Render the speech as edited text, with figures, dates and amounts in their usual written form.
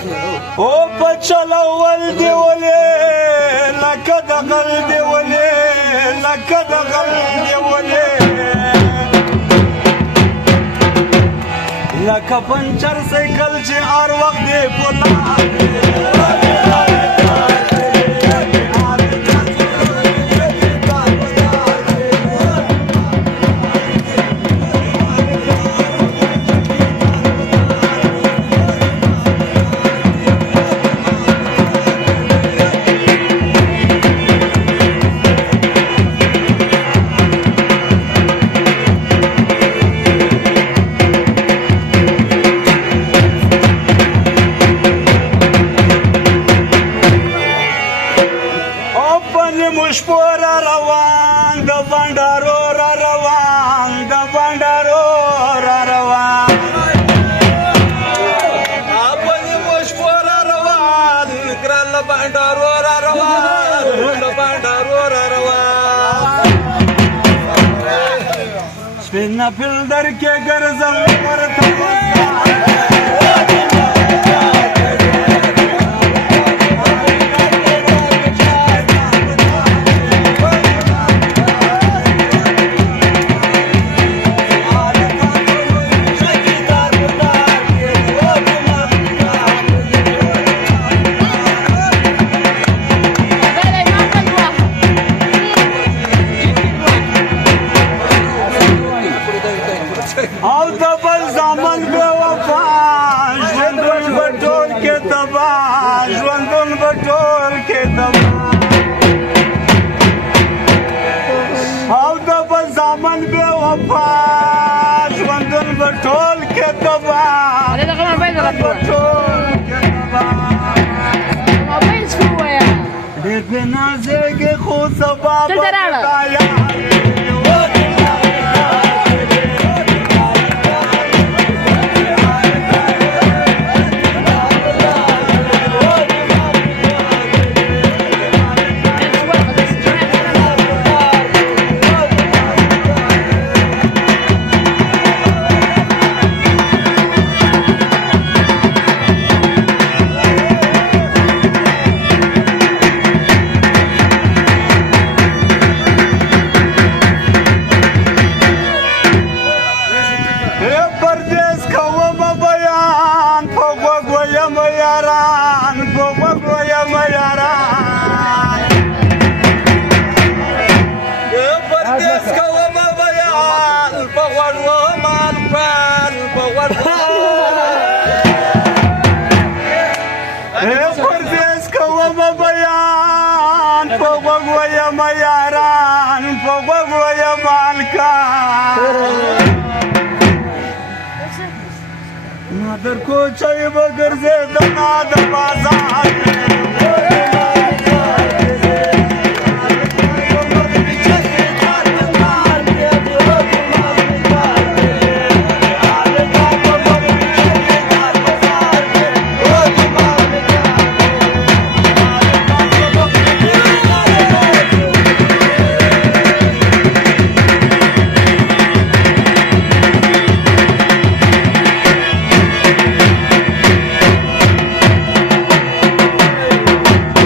او پچلول دیولې لکه د غل دیولې لکه د غل دیولې لکه پنچر سایکل چې هر وخت دی پولا مشپور روان د بندارو را روان د بندارو را روان اپن مشپور روان ګرل بندارو را روان د بندارو را روان سپین فلدر کې ګرځم ورته او د بل زامن به وفا ژوندون به ټول کې تباه ژوندون به ټول کې تباه او د بل زامن به وفا ژوندون به ټول کې تباه ټول کې تباه ډېر به نازېږي خو سبا به خدایا پردیس کوم بیان په غوږ یاران په غوږ یاران پردیس کوم بیان په غوږ مالکان په غوږ پردیس کوم بیان په غوږ یاران په غوږ مالکان در کوچه بگرزه دنا د بازار